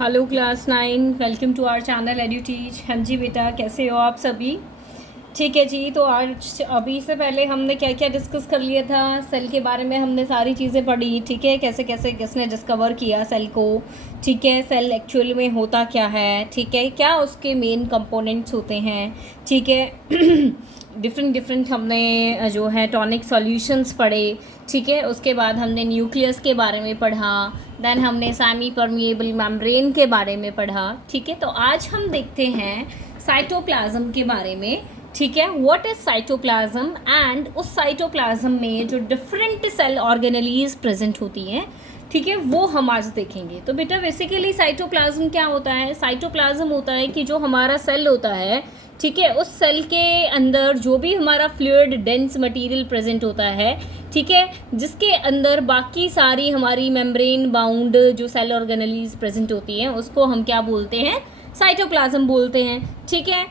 Hello class 9, welcome to our channel Edu Teach. हाँ जी बेटा, कैसे हो आप सभी? ठीक है जी। तो आज अभी से पहले हमने क्या क्या डिस्कस कर लिया था? सेल के बारे में हमने सारी चीज़ें पढ़ी। ठीक है, कैसे कैसे किसने डिस्कवर किया सेल को। ठीक है, सेल एक्चुअल में होता क्या है। ठीक है, क्या उसके मेन कंपोनेंट्स होते हैं। ठीक है डिफरेंट हमने जो है टॉनिक सॉल्यूशंस पढ़े। ठीक है, उसके बाद हमने न्यूक्लियस के बारे में पढ़ा। देन हमने सेमी परमिएबल मेम्ब्रेन के बारे में पढ़ा। ठीक है, तो आज हम देखते हैं साइटोप्लाज्म के बारे में। ठीक है, व्हाट इज साइटोप्लाज्म एंड उस साइटोप्लाज्म में जो डिफरेंट सेल ऑर्गेनेलीज प्रेजेंट होती हैं, ठीक है, वो हम आज देखेंगे। तो बेटा बेसिकली साइटोप्लाज्म क्या होता है? साइटोप्लाज्म होता है कि जो हमारा सेल होता है, ठीक है, उस सेल के अंदर जो भी हमारा फ्लूइड डेंस मटेरियल प्रेजेंट होता है, ठीक है, जिसके अंदर बाकी सारी हमारी मेम्ब्रेन बाउंड जो सेल ऑर्गेनेलीज प्रेजेंट होती हैं, उसको हम क्या बोलते हैं? साइटोप्लाज्म बोलते हैं। ठीक है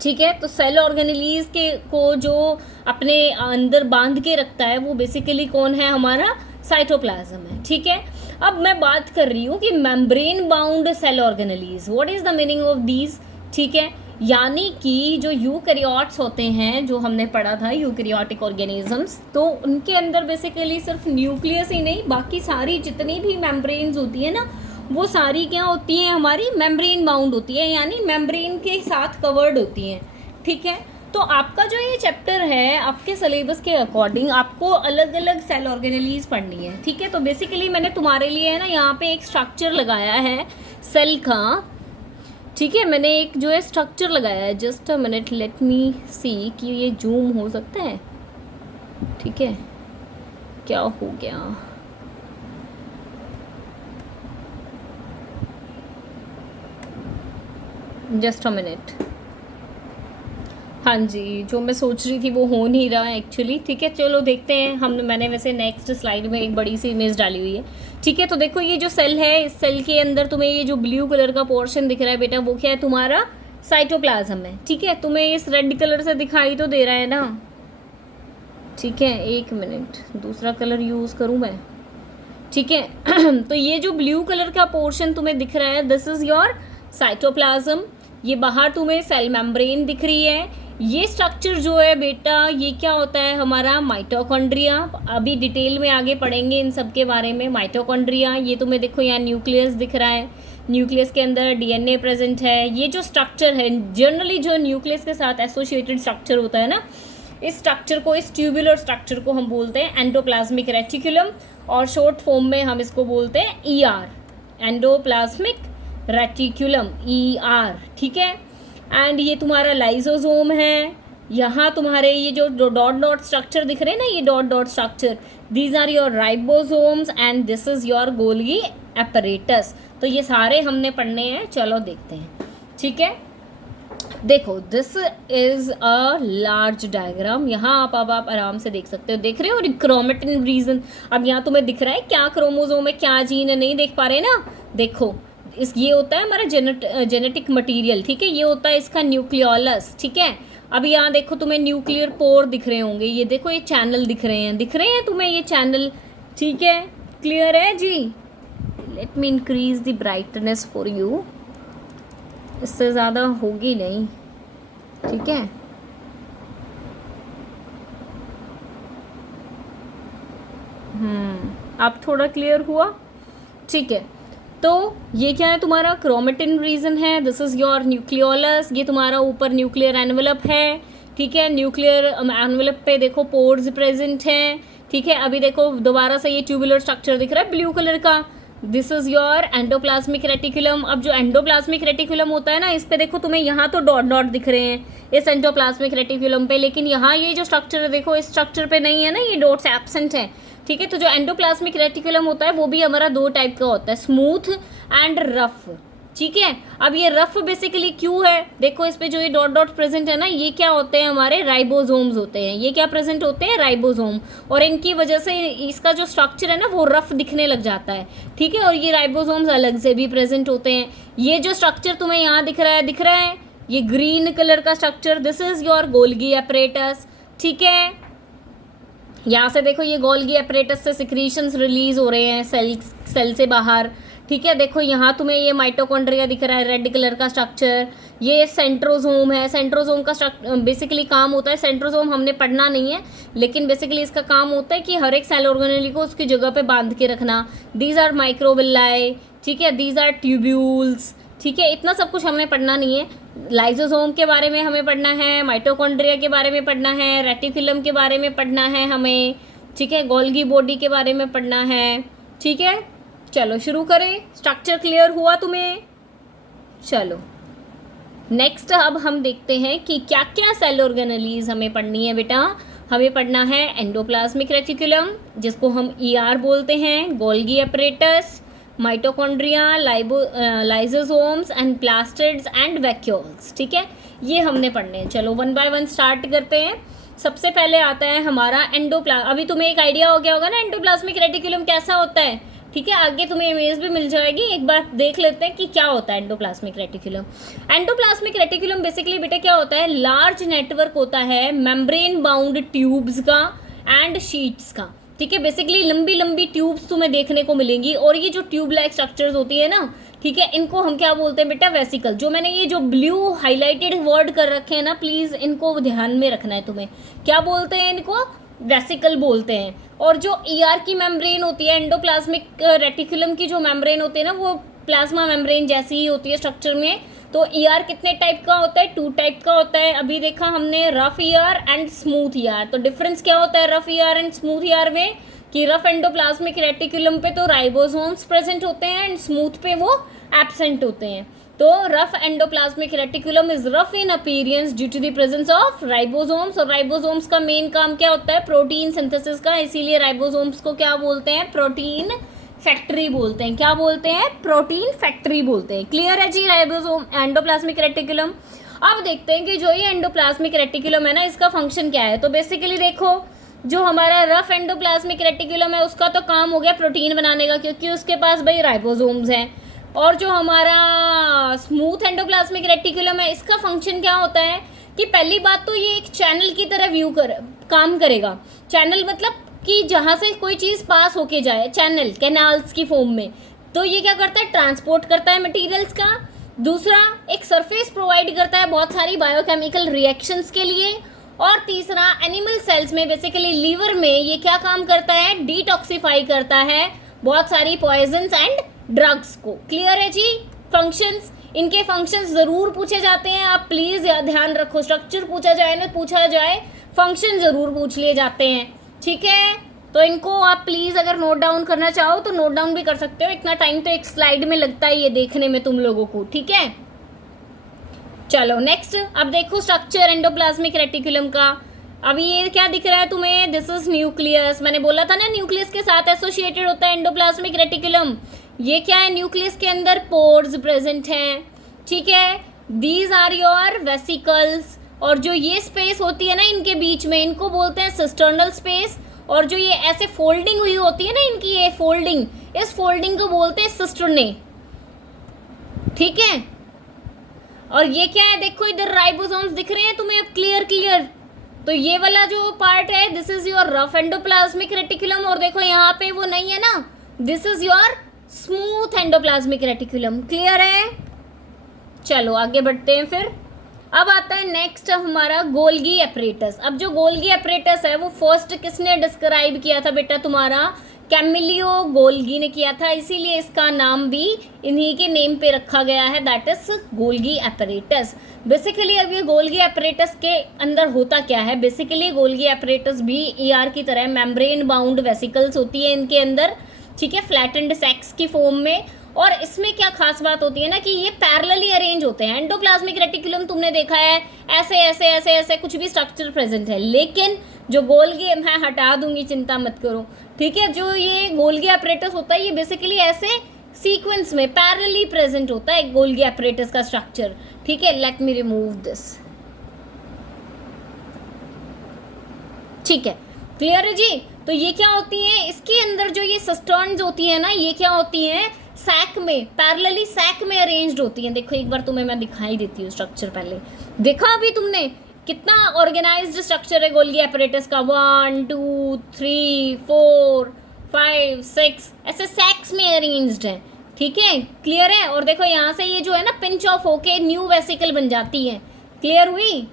ठीक है, तो सेल ऑर्गेनेलीज के को जो अपने अंदर बांध के रखता है वो बेसिकली कौन है? हमारा साइटोप्लाज्म है। ठीक है, अब मैं बात कर रही हूँ कि membrane bound cell organelles, what is the meaning of these? ठीक है, यानी कि जो यूकैरियोट्स होते हैं, जो हमने पढ़ा था यूकैरियोटिक ऑर्गेनिजम्स, तो उनके अंदर बेसिकली सिर्फ न्यूक्लियस ही नहीं, बाकी सारी जितनी भी मेम्ब्रेन्स होती है ना, वो सारी क्या होती हैं? हमारी मेम्ब्रेन बाउंड होती है, यानी मेम्ब्रेन के साथ कवर्ड होती हैं। ठीक है, तो आपका जो ये चैप्टर है, आपके सिलेबस के अकॉर्डिंग आपको अलग अलग सेल ऑर्गेनेलीज पढ़नी है। ठीक है, तो बेसिकली मैंने तुम्हारे लिए है ना यहाँ पे एक स्ट्रक्चर लगाया है सेल का। ठीक है, मैंने एक जो है स्ट्रक्चर लगाया है। Just a minute, let me see कि ये जूम हो सकता है। ठीक है, क्या हो गया? Just a minute. हाँ जी, जो मैं सोच रही थी वो हो नहीं रहा है एक्चुअली। ठीक है, चलो देखते हैं। मैंने वैसे नेक्स्ट स्लाइड में एक बड़ी सी इमेज डाली हुई है। ठीक है, तो देखो ये जो सेल है, इस सेल के अंदर तुम्हें ये जो ब्लू कलर का पोर्शन दिख रहा है बेटा, वो क्या है? तुम्हारा साइटोप्लाज्म है। ठीक है, तुम्हें इस रेड कलर से दिखाई तो दे रहा है ना? ठीक है, एक मिनट, दूसरा कलर यूज़ करूँ मैं? ठीक है तो ये जो ब्लू कलर का पोर्शन तुम्हें दिख रहा है, दिस इज़ योर साइटोप्लाज्म। ये बाहर तुम्हें सेल मेम्ब्रेन दिख रही है। ये स्ट्रक्चर जो है बेटा, ये क्या होता है? हमारा माइटोकॉन्ड्रिया। अभी डिटेल में आगे पढ़ेंगे इन सब के बारे में। माइटोकॉन्ड्रिया, ये तुम्हें देखो यहाँ न्यूक्लियस दिख रहा है। न्यूक्लियस के अंदर डीएनए प्रेजेंट है। ये जो स्ट्रक्चर है, जनरली जो न्यूक्लियस के साथ एसोसिएटेड स्ट्रक्चर होता है ना, इस स्ट्रक्चर को, इस ट्यूबुलर स्ट्रक्चर को हम बोलते हैं एंडोप्लाज्मिक रेटिकुलम, और शॉर्ट फॉर्म में हम इसको बोलते हैं ईआर, एंडोप्लाज्मिक रेटिकुलम, ईआर। ठीक है, एंड ये तुम्हारा लाइसोसोम है। यहाँ तुम्हारे ये जो डॉट डॉट स्ट्रक्चर दिख रहे हैं ना, ये dot dot structure, these are your ribosomes and this is your Golgi apparatus. तो ये सारे हमने पढ़ने हैं, चलो देखते हैं। ठीक है, देखो this is a large diagram. यहाँ आप आराम से देख सकते हो। देख रहे हो क्रोमेटिन रीजन? अब यहाँ तुम्हें दिख रहा है क्या क्रोमोसोम है, क्या जीन है? नहीं देख पा रहे ना? देखो, ये होता है हमारा जेनेटिक मटेरियल। ठीक है, ये होता है इसका न्यूक्लियोलस। ठीक है, अब यहाँ देखो तुम्हें न्यूक्लियर पोर दिख रहे होंगे। ये देखो ये चैनल दिख रहे हैं तुम्हें ये चैनल। ठीक है, क्लियर है जी? Let me increase the brightness for you, इससे ज़्यादा होगी नहीं। ठीक है, अब थोड़ा क्लियर हुआ? ठीक है, तो ये क्या है? तुम्हारा क्रोमेटिन रीजन है। This is your nucleolus. ये तुम्हारा ऊपर न्यूक्लियर एनवेलप है। ठीक है, न्यूक्लियर एनवेलप पे देखो पोर्स प्रेजेंट हैं। ठीक है, अभी देखो दोबारा से ये ट्यूबुलर स्ट्रक्चर दिख रहा है ब्लू कलर का। This is your endoplasmic reticulum. अब जो एंडोप्लाज्मिक रेटिकुलम होता है ना, इस पे देखो तुम्हें यहाँ तो डॉट डॉट दिख रहे हैं इस एंडोप्लाज्मिक रेटिकुलम पे, लेकिन यहाँ ये जो स्ट्रक्चर है देखो, इस स्ट्रक्चर पे नहीं है ना, ये डॉट्स एब्सेंट है। ठीक है, तो जो एंडोप्लाज्मिक रेटिकुलम होता है वो भी हमारा दो टाइप का होता है, स्मूथ एंड रफ। ठीक है, अब ये रफ बेसिकली क्यों है? देखो इस पे जो ये डॉट डॉट प्रेजेंट है ना, ये क्या होते हैं? हमारे राइबोसोम्स होते हैं। ये क्या प्रेजेंट होते हैं? राइबोसोम। और इनकी वजह से इसका जो स्ट्रक्चर है ना, वो रफ दिखने लग जाता है। ठीक है, और ये राइबोसोम्स अलग से भी प्रेजेंट होते हैं। ये जो स्ट्रक्चर तुम्हें यहाँ दिख रहा है ये ग्रीन कलर का structure, this is your Golgi apparatus. ठीक है, यहाँ से देखो ये गोल्गी एपरेटस से सिक्रीशंस रिलीज हो रहे हैं सेल से बाहर। ठीक है, देखो यहाँ तुम्हें ये माइटोकॉन्ड्रिया दिख रहा है, रेड कलर का स्ट्रक्चर, ये सेंट्रोसोम है। सेंट्रोसोम का बेसिकली काम होता है, सेंट्रोसोम हमने पढ़ना नहीं है, लेकिन बेसिकली इसका काम होता है कि हर एक सेल ऑर्गेनेली को उसकी जगह पे बांध के रखना। दीज आर माइक्रोविलाई, ठीक है, दीज आर ट्यूब्यूल्स, ठीक है, इतना सब कुछ हमें पढ़ना नहीं है। लाइजोसोम के बारे में हमें पढ़ना है, माइटोकॉन्ड्रिया के बारे में पढ़ना है, रेटिकुलम के बारे में पढ़ना है हमें, ठीक है, गोल्गी बॉडी के बारे में पढ़ना है, ठीक है। चलो शुरू करें, स्ट्रक्चर क्लियर हुआ तुम्हें? चलो नेक्स्ट अब हम देखते हैं कि क्या क्या सेल ऑर्गेनेलीज हमें पढ़नी है बेटा। हमें पढ़ना है एंडोप्लाज्मिक रेटिकुलम, जिसको हम ईआर बोलते हैं, Golgi apparatus, mitochondria, lysosomes and plastids and vacuoles, ठीक है, ये हमने पढ़ने हैं। चलो वन बाय वन स्टार्ट करते हैं। सबसे पहले आता है हमारा अभी तुम्हें एक आइडिया हो गया होगा ना एंडोप्लाज्मिक रेटिकुलम कैसा होता है, ठीक है, आगे तुम्हें इमेज भी मिल जाएगी। एक बार देख लेते हैं कि क्या होता है endoplasmic reticulum. Endoplasmic reticulum basically बेटा क्या होता है, लार्ज नेटवर्क होता है मेम्ब्रेन बाउंड ट्यूब्स का एंड शीट्स का, ठीक है। बेसिकली लंबी लंबी ट्यूब्स तुम्हें देखने को मिलेंगी, और ये जो ट्यूब लाइक स्ट्रक्चर्स होती है ना, ठीक है, इनको हम क्या बोलते हैं बेटा, वेसिकल। जो मैंने ये जो ब्लू हाईलाइटेड वर्ड कर रखे हैं ना, प्लीज इनको ध्यान में रखना है तुम्हें। क्या बोलते हैं इनको? वेसिकल बोलते हैं। और जो ईआर की मेम्ब्रेन होती है, एंडोप्लाज्मिक रेटिकुलम की जो मेम्ब्रेन होती है ना, वो प्लाज्मा मेम्ब्रेन जैसी ही होती है स्ट्रक्चर में। तो ईआर कितने टाइप का होता है? 2 टाइप का होता है। अभी देखा हमने rough ER and smooth ER. तो डिफरेंस क्या होता है rough ER and smooth ER में, कि रफ एंडोप्लाज्मिक रेटिकुलम पे तो राइबोसोम्स प्रेजेंट होते हैं एंड स्मूथ पे वो एब्सेंट होते हैं। तो rough endoplasmic reticulum is rough in appearance due to the presence of ribosomes. और राइबोसोम्स का मेन काम क्या होता है? प्रोटीन सिंथेसिस का। इसीलिए राइबोसोम्स को क्या बोलते हैं? प्रोटीन फैक्ट्री बोलते हैं। क्या बोलते हैं? प्रोटीन फैक्ट्री बोलते हैं। क्लियर है जी राइबोसोम एंडोप्लाज्मिक रेटिकुलम। अब देखते हैं कि जो ये एंडोप्लाज्मिक रेटिकुलम है ना, इसका फंक्शन क्या है। तो बेसिकली देखो, जो हमारा रफ एंडोप्लाज्मिक रेटिकुलम है उसका तो काम हो गया प्रोटीन बनाने का, क्योंकि उसके पास भाई राइबोसोम्स हैं। और जो हमारा स्मूथ एंडोप्लाज्मिक रेटिकुलम है, इसका फंक्शन क्या होता है कि पहली बात तो ये एक चैनल की तरह काम करेगा। चैनल मतलब कि जहाँ से कोई चीज़ पास होके जाए, चैनल कैनाल्स की फॉर्म में। तो ये क्या करता है? ट्रांसपोर्ट करता है मटेरियल्स का। दूसरा, एक सरफेस प्रोवाइड करता है बहुत सारी बायोकेमिकल रिएक्शंस के लिए। और तीसरा, एनिमल सेल्स में बेसिकली लीवर में ये क्या काम करता है? डिटॉक्सिफाई करता है बहुत सारी पॉइजन्स एंड ड्रग्स को। क्लियर है जी? फंक्शंस, इनके फंक्शंस ज़रूर पूछे जाते हैं, आप प्लीज़ ध्यान रखो। स्ट्रक्चर पूछा जाए ना, पूछा जाए, फंक्शन ज़रूर पूछ लिए जाते हैं, ठीक है। तो इनको आप प्लीज़ अगर नोट डाउन करना चाहो तो नोट डाउन भी कर सकते हो। इतना टाइम तो एक स्लाइड में लगता है ये देखने में तुम लोगों को, ठीक है। चलो नेक्स्ट, अब देखो स्ट्रक्चर एंडोप्लाज्मिक रेटिकुलम का। अभी ये क्या दिख रहा है तुम्हें? This is nucleus. मैंने बोला था ना न्यूक्लियस के साथ एसोसिएटेड होता है एंडोप्लाज्मिक रेटिकुलम। ये क्या है? न्यूक्लियस के अंदर पोर्स प्रेजेंट हैं, ठीक है। These are your vesicles. और जो ये स्पेस होती है ना इनके बीच में, इनको बोलते हैं सिस्टर्नल स्पेस। और जो ये ऐसे फोल्डिंग हुई होती है ना इनकी, ये फोल्डिंग, इस फोल्डिंग को बोलते हैं सिस्टर्ने, ठीक है। और ये क्या है? देखो इधर राइबोसोम्स दिख रहे हैं तुम्हें अब क्लियर। तो ये वाला जो पार्ट है, this is your rough endoplasmic reticulum. और देखो यहाँ पे वो नहीं है ना, this is your smooth endoplasmic reticulum. Clear है? चलो आगे बढ़ते हैं फिर। अब आता है नेक्स्ट हमारा गोल्गी अपरेटस। अब जो गोल्गी अपरेटस है वो फर्स्ट किसने डिस्क्राइब किया था बेटा? तुम्हारा कैमिलियो गोल्गी ने किया था, इसीलिए इसका नाम भी इन्हीं के नेम पे रखा गया है, that is Golgi apparatus. Basically अब ये गोल्गी अपरेटस के अंदर होता क्या है? बेसिकली गोल्गी अपरेटस भी ईआर की तरह मेम्ब्रेन बाउंड वेसिकल्स होती है इनके अंदर, ठीक है, फ्लैटेंड सैक्स की फॉर्म में। और इसमें क्या खास बात होती है ना कि ये पैरेलली अरेंज होते हैं। एंडोप्लाज्मिक रेटिकुलम तुमने देखा है ऐसे ऐसे ऐसे ऐसे कुछ भी स्ट्रक्चर प्रेजेंट है, लेकिन जो गोल्गी, मैं हटा दूंगी चिंता मत करो, ठीक है। जो ये गोल्गी अपरेटस होता है ये बेसिकली ऐसे सीक्वेंस में पैरेलली प्रेजेंट होता है गोल्गी अपरेटस का स्ट्रक्चर, ठीक है। लेट मी रिमूव दिस, ठीक है। क्लियर है जी? तो ये क्या होती है, इसके अंदर जो ये सिस्टर्न्स होती है ना, ये क्या होती हैं? सैक में, पैरेलली सैक में अरेंज्ड होती हैं। देखो एक बार तुम्हें मैं दिखाई देती हूँ स्ट्रक्चर। पहले देखा अभी तुमने कितना ऑर्गेनाइज्ड स्ट्रक्चर है गोल्गी अपरेटस का? 1 2 3 4 5 6 ऐसे सैक्स में अरेंज्ड है, ठीक है, क्लियर है। और देखो यहाँ से ये जो है ना पिंच ऑफ होके न्यू वेसिकल बन जाती है, क्लियर हुई।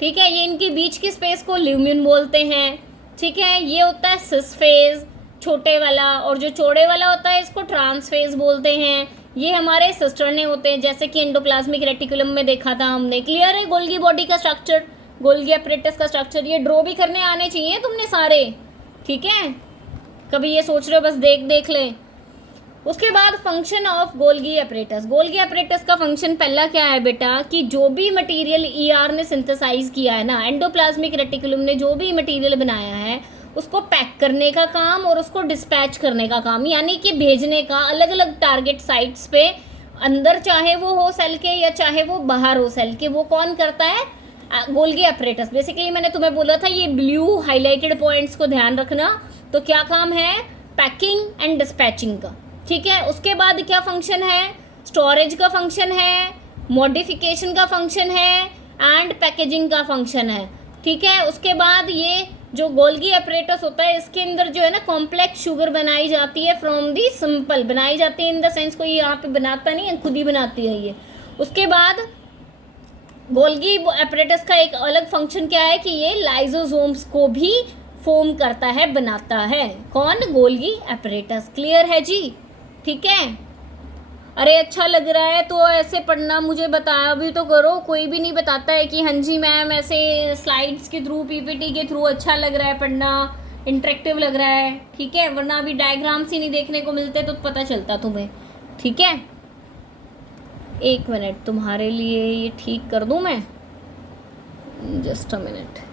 ठीक है, ये इनके बीच की स्पेस को ल्यूमेन बोलते हैं। ठीक है, ये होता है सिस फेज छोटे वाला, और जो चौड़े वाला होता है इसको ट्रांस फेज बोलते हैं। ये हमारे सिस्टरने होते हैं, जैसे कि एंडोप्लाज्मिक रेटिकुलम में देखा था हमने। क्लियर है गोल्गी बॉडी का स्ट्रक्चर, गोल्गी अपरेटस का स्ट्रक्चर। ये ड्रॉ भी करने आने चाहिए तुमने सारे, ठीक है। कभी ये सोच रहे हो बस देख देख लें। उसके बाद function of Golgi apparatus. Golgi apparatus का फंक्शन पहला क्या है बेटा, कि जो भी मटेरियल ईआर ने सिंथेसाइज किया है ना, एंडोप्लाज्मिक रेटिकुलम ने जो भी मटेरियल बनाया है उसको पैक करने का काम और उसको डिस्पैच करने का काम, यानी कि भेजने का अलग अलग टारगेट साइट्स पे, अंदर चाहे वो हो सेल के या चाहे वो बाहर हो सेल के, वो कौन करता है, गोल्गी अपरेटस। बेसिकली मैंने तुम्हें बोला था ये ब्लू हाईलाइटेड पॉइंट्स को ध्यान रखना। तो क्या काम है, पैकिंग एंड डिस्पैचिंग का। ठीक है, उसके बाद क्या फंक्शन है, स्टोरेज का फंक्शन है, मॉडिफिकेशन का फंक्शन है एंड पैकेजिंग का फंक्शन है। ठीक है, उसके बाद ये जो गोल्गी अपरेटस होता है इसके अंदर जो है ना कॉम्प्लेक्स शुगर बनाई जाती है फ्रॉम दी सिंपल, बनाई जाती है इन द सेंस कोई यहाँ पे बनाता नहीं है, खुद ही बनाती है ये। उसके बाद गोल्गी अपरेटस का एक अलग फंक्शन क्या है कि ये लाइजोसोम्स को भी फॉर्म करता है, बनाता है। कौन, गोल्गी अपरेटस। क्लियर है जी, ठीक है। अरे अच्छा लग रहा है तो ऐसे पढ़ना, मुझे बताया भी तो करो। कोई भी नहीं बताता है कि हाँ जी मैम ऐसे स्लाइड्स के थ्रू, पीपीटी के थ्रू अच्छा लग रहा है पढ़ना, इंटरेक्टिव लग रहा है, ठीक है। वरना अभी डायग्राम्स ही नहीं देखने को मिलते तो पता चलता तुम्हें, ठीक है। एक मिनट तुम्हारे लिए ये ठीक कर दूँ मैं, जस्ट अ मिनट।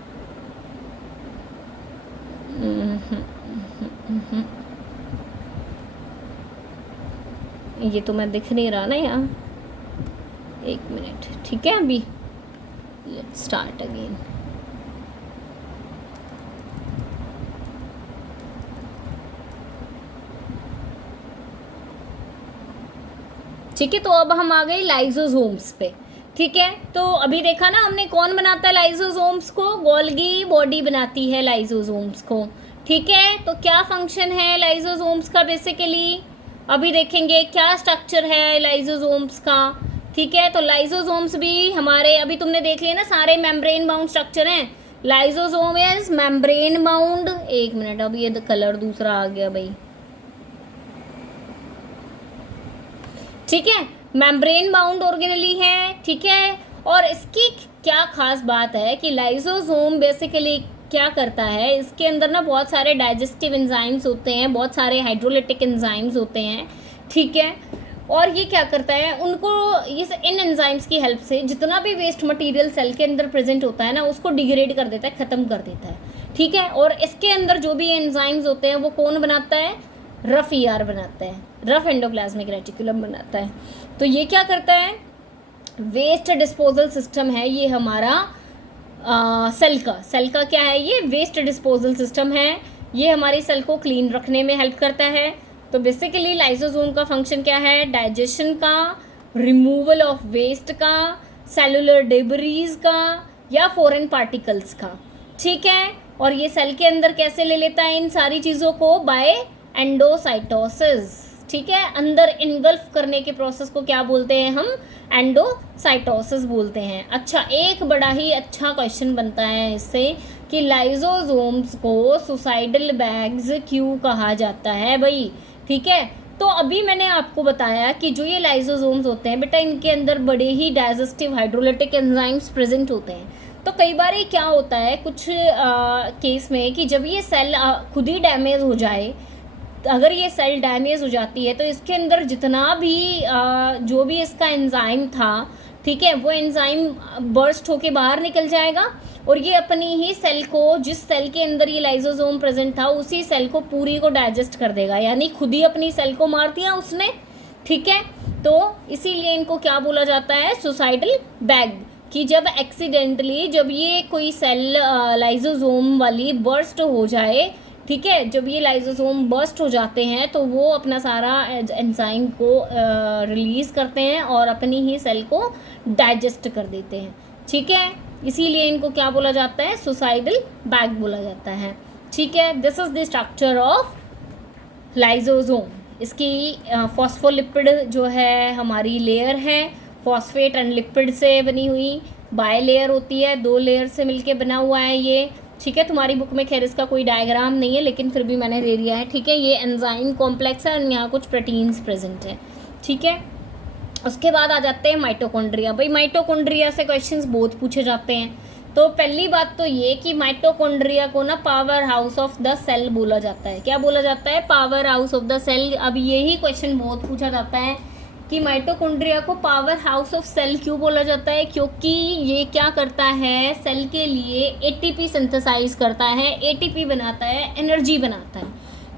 ये तो मैं दिख नहीं रहा ना यहाँ, एक मिनट, ठीक है। अभी लेट्स स्टार्ट अगेन। ठीक है, तो अब हम आ गए लाइजोसोम्स पे। ठीक है, तो अभी देखा ना हमने कौन बनाता है लाइजोसोम्स को, गोल्गी बॉडी बनाती है लाइजोसोम्स को। ठीक है, तो क्या फंक्शन है लाइजोसोम्स का बेसिकली, अभी देखेंगे क्या स्ट्रक्चर है लाइजोसोम्स का। ठीक है, तो लाइजोसोम्स भी हमारे अभी तुमने देख लिया ना, सारे मेम्ब्रेन बाउंड स्ट्रक्चर हैं। Lysosome is membrane bound. एक मिनट, अब ये कलर दूसरा आ गया भाई। ठीक है, मेम्ब्रेन बाउंड ऑर्गेनली है। ठीक है, और इसकी क्या खास बात है कि लाइजोसोम बेसिकली क्या करता है, इसके अंदर ना बहुत सारे डाइजेस्टिव एंजाइम्स होते हैं, बहुत सारे हाइड्रोलिटिक एंजाइम्स होते हैं। ठीक है, और ये क्या करता है, उनको इन एंजाइम्स की हेल्प से जितना भी वेस्ट मटेरियल सेल के अंदर प्रेजेंट होता है ना उसको डिग्रेड कर देता है, ख़त्म कर देता है। ठीक है, और इसके अंदर जो भी एंजाइम्स होते हैं वो कौन बनाता है, रफ ईआर बनाता है, रफ एंडोप्लाज्मिक रेटिकुलम बनाता है। तो ये क्या करता है, वेस्ट डिस्पोजल सिस्टम है ये हमारा सेल का क्या है, ये वेस्ट डिस्पोजल सिस्टम है। ये हमारी सेल को क्लीन रखने में हेल्प करता है। तो बेसिकली लाइसोसोम का फंक्शन क्या है, डाइजेशन का, रिमूवल ऑफ वेस्ट का, सेलुलर डेब्रीज का या फॉरेन पार्टिकल्स का। ठीक है, और ये सेल के अंदर कैसे ले लेता है इन सारी चीज़ों को, बाय एंडोसाइटोसिस। ठीक है, अंदर इनगल्फ करने के प्रोसेस को क्या बोलते हैं हम, एंडोसाइटोसिस बोलते हैं। अच्छा, एक बड़ा ही अच्छा क्वेश्चन बनता है इससे कि लाइजोसोम्स को सुसाइडल बैग्स क्यों कहा जाता है भाई। ठीक है, तो अभी मैंने आपको बताया कि जो ये लाइजोसोम्स होते हैं बेटा, इनके अंदर बड़े ही डाइजेस्टिव हाइड्रोलिटिक एंजाइम्स प्रेजेंट होते हैं। तो कई बार ये क्या होता है कुछ केस में कि जब ये सेल खुद ही डैमेज हो जाए, अगर ये सेल डैमेज हो जाती है तो इसके अंदर जितना भी जो भी इसका एंजाइम था, ठीक है, वो एंजाइम बर्स्ट होके बाहर निकल जाएगा और ये अपनी ही सेल को, जिस सेल के अंदर ये लाइजोसोम प्रेजेंट था उसी सेल को पूरी को डाइजेस्ट कर देगा, यानी खुद ही अपनी सेल को मार दिया उसने। ठीक है, तो इसीलिए इनको क्या बोला जाता है, सुसाइडल बैग। कि जब एक्सीडेंटली जब ये कोई सेल लाइजोसोम वाली बर्स्ट हो जाए, ठीक है, जब ये लाइजोसोम बर्स्ट हो जाते हैं तो वो अपना सारा एंजाइम को रिलीज़ करते हैं और अपनी ही सेल को डाइजेस्ट कर देते हैं। ठीक है, इसीलिए इनको क्या बोला जाता है, सुसाइडल बैग बोला जाता है। ठीक है, this is the structure of lysosome. इसकी फॉस्फोलिपिड जो है हमारी लेयर है, फॉस्फेट एंड लिपिड से बनी हुई बाय लेयर होती है, 2 लेयर से मिलके बना हुआ है ये, ठीक है। तुम्हारी बुक में खैर इसका कोई डायग्राम नहीं है, लेकिन फिर भी मैंने दे दिया है, ठीक है। ये एंजाइम कॉम्प्लेक्स है और यहाँ कुछ प्रोटीन्स प्रेजेंट है, ठीक है। उसके बाद आ जाते हैं माइटोकॉन्ड्रिया। भाई माइटोकॉन्ड्रिया से क्वेश्चंस बहुत पूछे जाते हैं। तो पहली बात तो ये कि माइटोकॉन्ड्रिया को ना power house of the cell बोला जाता है। क्या बोला जाता है? Power house of the cell. अब यही क्वेश्चन बहुत पूछा जाता है कि माइटोकॉन्ड्रिया को पावर हाउस ऑफ सेल क्यों बोला जाता है? क्योंकि ये क्या करता है, सेल के लिए एटीपी सिंथेसाइज करता है, एटीपी बनाता है, एनर्जी बनाता है।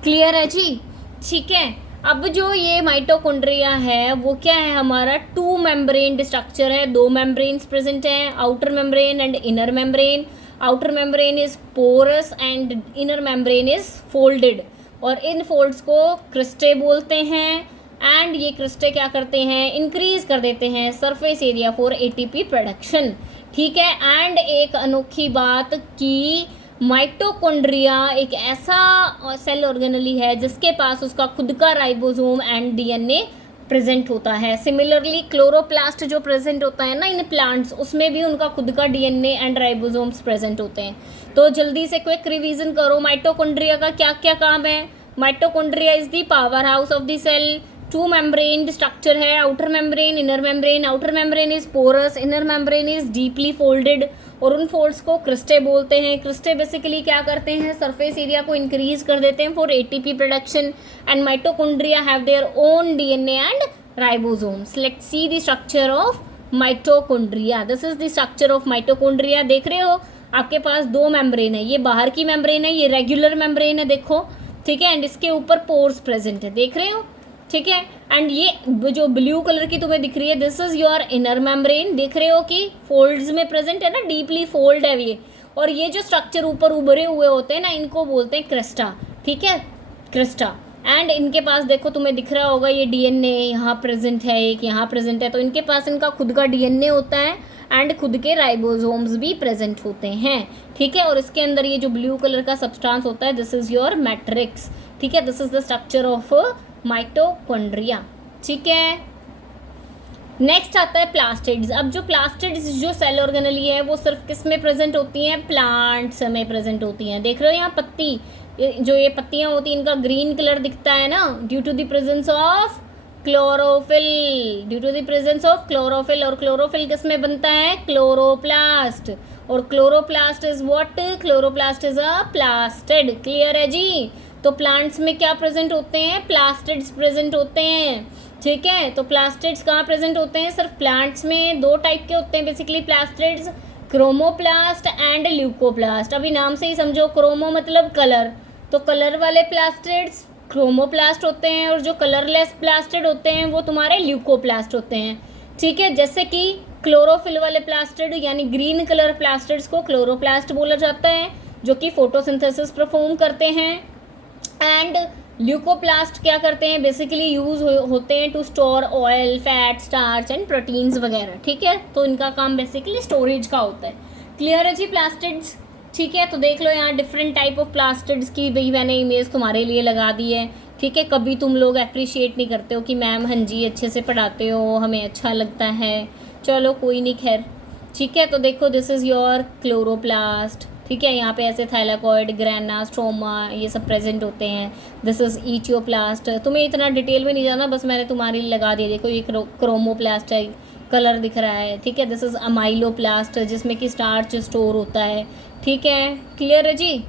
क्लियर है जी? ठीक है। अब जो ये माइटोकॉन्ड्रिया है वो क्या है, हमारा 2 मेम्ब्रेन स्ट्रक्चर है, 2 मेम्ब्रेन्स प्रेजेंट हैं, outer membrane and inner membrane. Outer membrane is porous and inner membrane is folded, और इन फोल्ड्स को क्रिस्टे बोलते हैं। एंड ये क्रिस्टे क्या करते हैं, इंक्रीज कर देते हैं surface area for ATP production, ठीक है। एंड एक अनोखी बात कि माइटोकॉन्ड्रिया एक ऐसा सेल ऑर्गेनली है जिसके पास उसका खुद का राइबोसोम एंड डीएनए प्रेजेंट होता है। सिमिलरली क्लोरोप्लास्ट जो प्रेजेंट होता है ना इन प्लांट्स, उसमें भी उनका खुद का डीएनए एंड राइबोसोम्स प्रेजेंट होते हैं। तो जल्दी से क्विक रिवीजन करो, माइटोकॉन्ड्रिया का क्या क्या काम है। Mitochondria is the power house of the cell. 2 membrane structure है, outer membrane, inner membrane. Outer membrane is porous, inner membrane is deeply folded, और उन फोल्ड्स को क्रिस्टे बोलते हैं। क्रिस्टे बेसिकली क्या करते हैं, सरफेस एरिया को इंक्रीज कर देते हैं for ATP production. And mitochondria have their own DNA and ribosomes. Let's see the structure of mitochondria. This is the structure of mitochondria. देख रहे हो आपके पास 2 मेम्ब्रेन है, ये बाहर की मेम्ब्रेन है, ये रेगुलर मेम्ब्रेन है, देखो, ठीक है। एंड इसके ऊपर पोर्स प्रेजेंट है, देख रहे हो, ठीक है। एंड ये जो ब्लू कलर की तुम्हें दिख रही है, this is your inner membrane. देख रहे हो कि फोल्ड्स में प्रेजेंट है ना, डीपली फोल्ड है ये। और ये जो स्ट्रक्चर ऊपर उभरे हुए होते हैं ना, इनको बोलते हैं क्रिस्टा, ठीक है, क्रिस्टा। एंड इनके पास देखो, तुम्हें दिख रहा होगा ये डीएनए यहाँ प्रेजेंट है, एक यहाँ प्रेजेंट है, तो इनके पास इनका खुद का डीएनए होता है एंड खुद के राइबोसोम्स भी प्रेजेंट होते हैं, ठीक है। और इसके अंदर ये जो ब्लू कलर का सब्सटेंस होता है, दिस इज योर मैट्रिक्स, ठीक है। This is the structure of mitochondria, ठीक है। नेक्स्ट आता है प्लास्टिड्स। अब जो प्लास्टिड्स जो सेल ऑर्गेनली है वो सिर्फ किस में प्रेजेंट होती हैं, प्लांट्स में प्रेजेंट होती हैं। देख रहे हो यहाँ पत्ती, जो ये पत्तियाँ होती हैं इनका ग्रीन कलर दिखता है ना, due to the presence of chlorophyll, due to the presence of chlorophyll. और क्लोरोफिल किस में बनता है, क्लोरोप्लास्ट। और chloroplast is what, chloroplast is a plastid. Clear है जी? तो प्लांट्स में क्या प्रेजेंट होते हैं, प्लास्टिड्स प्रेजेंट होते हैं, ठीक है। तो प्लास्टिड्स कहाँ प्रेजेंट होते हैं, सिर्फ प्लांट्स में। 2 टाइप के होते हैं basically plastids, chromoplast and leucoplast. अभी नाम से ही समझो, क्रोमो मतलब कलर, तो कलर वाले प्लास्टिड्स क्रोमोप्लास्ट होते हैं, और जो कलरलेस प्लास्टिड होते हैं वो तुम्हारे ल्यूकोप्लास्ट होते हैं, ठीक है। जैसे कि क्लोरोफिल वाले प्लास्टिड यानी ग्रीन कलर प्लास्टिड्स को क्लोरोप्लास्ट बोला जाता है, जो कि फोटोसिंथेसिस परफॉर्म करते हैं। एंड ल्यूकोप्लास्ट क्या करते हैं, बेसिकली यूज होते हैं to store oil, fat, starch and proteins वगैरह, ठीक है। तो इनका काम बेसिकली स्टोरेज का होता है। क्लियर है जी प्लास्टिड्स? ठीक है। तो देख लो यहाँ डिफरेंट टाइप ऑफ प्लास्टिड्स की भी मैंने इमेज तुम्हारे लिए लगा दी है, ठीक है। कभी तुम लोग अप्रिशिएट नहीं करते हो कि मैम हाँ जी अच्छे से पढ़ाते हो, हमें अच्छा लगता है, चलो कोई नहीं, खैर, ठीक है। तो देखो दिस इज़ योर क्लोरोप्लास्ट, ठीक है। यहाँ पे ऐसे थाइलाकॉइड, ग्रेना, स्ट्रोमा ये सब प्रेजेंट होते हैं। This is etioplast. तुम्हें इतना डिटेल में नहीं जाना, बस मैंने तुम्हारे लिए लगा दिया। देखो ये क्रोमोप्लास्ट है, कलर दिख रहा है, ठीक है। दिस इज अमाइलोप्लास्ट जिसमें कि स्टार्च स्टोर होता है, ठीक है। क्लियर है जी?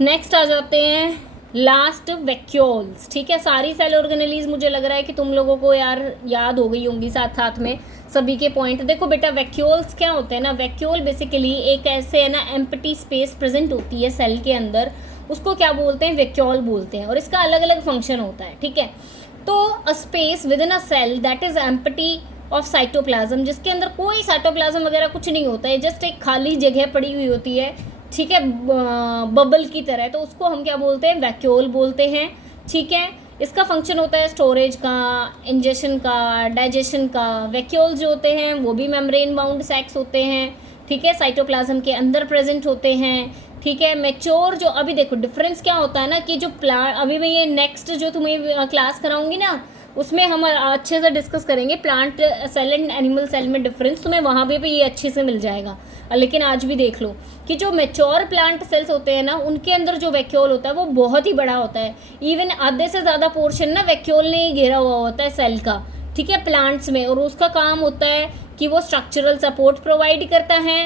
नेक्स्ट आ जाते हैं लास्ट, वैक्यूल्स, ठीक है। सारी सेल ऑर्गेनलीज मुझे लग रहा है कि तुम लोगों को यार याद हो गई होंगी साथ साथ में सभी के पॉइंट। देखो बेटा वैक्यूल्स क्या होते हैं ना, वैक्यूल बेसिकली एक ऐसे है ना एम्प्टी स्पेस प्रेजेंट होती है सेल के अंदर, उसको क्या बोलते हैं, वैक्यूल बोलते हैं। और इसका अलग अलग फंक्शन होता है, ठीक है। तो a space within a cell that is empty of cytoplasm, जिसके अंदर कोई साइटोप्लाज्म वगैरह कुछ नहीं होता है, जस्ट एक खाली जगह पड़ी हुई होती है, ठीक है, बबल की तरह, तो उसको हम क्या बोलते हैं, वैक्यूल बोलते हैं, ठीक है। इसका फंक्शन होता है स्टोरेज का, इंजेशन का, डाइजेशन का। वैक्यूल्स जो होते हैं वो भी मेम्ब्रेन बाउंड सैक्स होते हैं, ठीक है, साइटोप्लाज्म के अंदर प्रेजेंट होते हैं, ठीक है। मैच्योर जो अभी देखो डिफरेंस क्या होता है ना कि जो प्लांट, अभी मैं ये नेक्स्ट जो तुम्हें क्लास कराऊंगी ना उसमें हम अच्छे से डिस्कस करेंगे plant cell and animal cell में डिफरेंस, तुम्हें वहाँ पे भी ये अच्छे से मिल जाएगा। लेकिन आज भी देख लो कि जो मैच्योर प्लांट सेल्स होते हैं ना उनके अंदर जो वैक्यूल होता है वो बहुत ही बड़ा होता है। इवन आधे से ज़्यादा पोर्शन ना वैक्यूल ने ही घेरा हुआ होता है सेल का, ठीक है, प्लांट्स में। और उसका काम होता है कि वो स्ट्रक्चरल सपोर्ट प्रोवाइड करता है,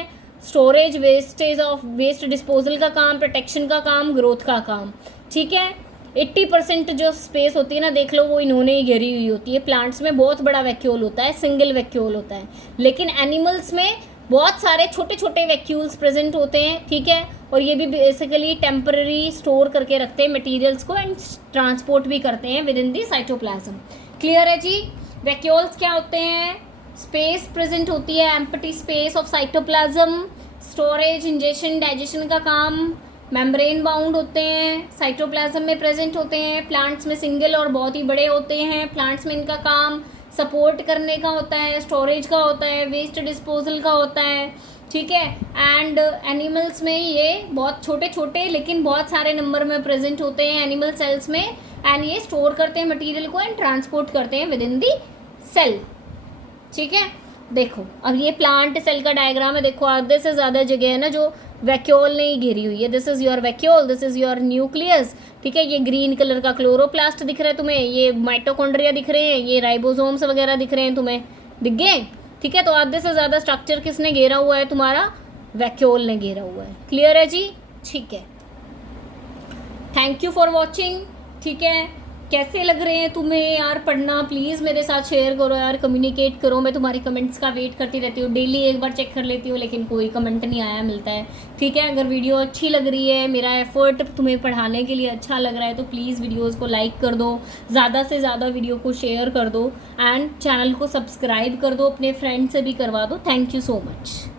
स्टोरेज, वेस्ट डिस्पोजल का काम, प्रोटेक्शन का काम, ग्रोथ का काम, ठीक है। 80% जो स्पेस होती है ना देख लो वो इन्होंने ही घेरी हुई होती है। प्लांट्स में बहुत बड़ा वैक्यूल होता है, सिंगल वैक्यूल होता है, लेकिन एनिमल्स में बहुत सारे छोटे छोटे वैक्यूल्स प्रेजेंट होते हैं, ठीक है। और ये भी बेसिकली टेम्पररी स्टोर करके रखते हैं मटेरियल्स को एंड ट्रांसपोर्ट भी करते हैं with in the cytoplasm. Clear है जी। वैक्यूल्स क्या होते हैं? स्पेस प्रेजेंट होती है, empty space of cytoplasm, storage, ingestion, digestion का काम, मेम्ब्रेन बाउंड होते हैं, साइटोप्लाज्म में प्रेजेंट होते हैं। प्लांट्स में सिंगल और बहुत ही बड़े होते हैं। प्लांट्स में इनका काम सपोर्ट करने का होता है, स्टोरेज का होता है, वेस्ट डिस्पोजल का होता है, ठीक है। एंड एनिमल्स में ये बहुत छोटे छोटे लेकिन बहुत सारे नंबर में प्रेजेंट होते हैं एनिमल सेल्स में, एंड ये स्टोर करते हैं मटेरियल को एंड ट्रांसपोर्ट करते हैं विद इन दी सेल, ठीक है। देखो अब ये प्लांट सेल का डायग्राम है, देखो आधे से ज़्यादा जगह है ना जो वैक्यूल ने ही घेरी हुई है। This is your vacuole, this is your nucleus, ठीक है। ये ग्रीन कलर का क्लोरोप्लास्ट दिख रहा है तुम्हें, ये माइटोकॉन्ड्रिया दिख रहे हैं, ये राइबोसोम्स वगैरह दिख रहे हैं तुम्हें, दिख गए, ठीक है। तो आधे से ज़्यादा स्ट्रक्चर किसने घेरा हुआ है? तुम्हारा वैक्यूल ने घेरा हुआ है। क्लियर है जी? ठीक है, थैंक यू फॉर वॉचिंग, ठीक है। कैसे लग रहे हैं तुम्हें यार पढ़ना? प्लीज़ मेरे साथ शेयर करो यार, कम्युनिकेट करो। मैं तुम्हारी कमेंट्स का वेट करती रहती हूँ, डेली एक बार चेक कर लेती हूँ लेकिन कोई कमेंट नहीं आया मिलता है, ठीक है। अगर वीडियो अच्छी लग रही है, मेरा एफर्ट तुम्हें पढ़ाने के लिए अच्छा लग रहा है तो प्लीज़ वीडियोज़ को लाइक कर दो, ज़्यादा से ज़्यादा वीडियो को शेयर कर दो एंड चैनल को सब्सक्राइब कर दो, अपने फ्रेंड से भी करवा दो। Thank you so much.